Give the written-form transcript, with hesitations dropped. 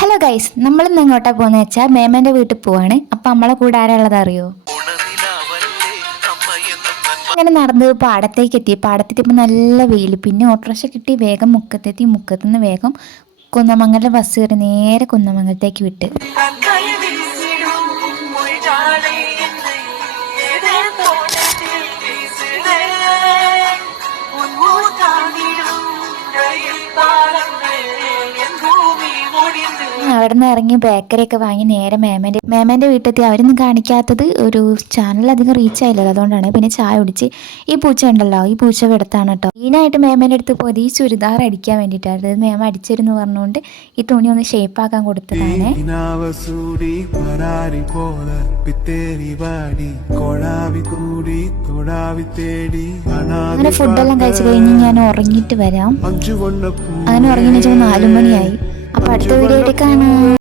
Hello guys, നമ്മളിന്ന് എങ്ങോട്ടാ പോകുന്നത് വെച്ചാൽ മേമേൻ്റെ വീട്ടിൽ പോവാണ്. അപ്പം നമ്മളെ കൂടെ ആരാളുള്ളത് അറിയോ? അങ്ങനെ നടന്നത് പാടത്തേക്ക് എത്തി. പാടത്തെത്തിയപ്പോൾ നല്ല വെയിൽ. പിന്നെ ഓട്ടോറിക്ഷ കിട്ടി വേഗം മുക്കത്തെത്തി. മുക്കത്തുനിന്ന് വേഗം കുന്നമംഗലം ബസ് കയറി നേരെ കുന്നമംഗലത്തേക്ക് വിട്ട്. അവിടെ നിന്ന് ഇറങ്ങി ബേക്കറിയൊക്കെ വാങ്ങി നേരെ മേമേൻ്റെ വീട്ടിലെത്തി. അവരൊന്നും കാണിക്കാത്തത് ഒരു ചാനൽ അധികം റീച്ച് ആയില്ലല്ലോ, അതുകൊണ്ടാണ്. പിന്നെ ചായ കുടിച്ച്. ഈ പൂച്ച ഉണ്ടല്ലോ, ഈ പൂച്ച വെടുത്താണ് കേട്ടോ. മെയിനായിട്ട് മേമേൻ്റെ അടുത്ത് പോയത് ഈ ചുരിദാർ അടിക്കാൻ വേണ്ടിയിട്ടാണ്. മേമ അടിച്ചിരുന്നു പറഞ്ഞുകൊണ്ട് ഈ തുണി ഒന്ന് ഷേപ്പ് ആക്കാൻ കൊടുത്തതാണ്. അങ്ങനെ ഫുഡെല്ലാം കഴിച്ചു കഴിഞ്ഞ് ഞാൻ ഉറങ്ങിയിട്ട് വരാം. അങ്ങനെ ഉറങ്ങി വെച്ചാൽ 4 മണിയായി. അപ്പൊ അടുത്ത വീഡിയോ കാണാം.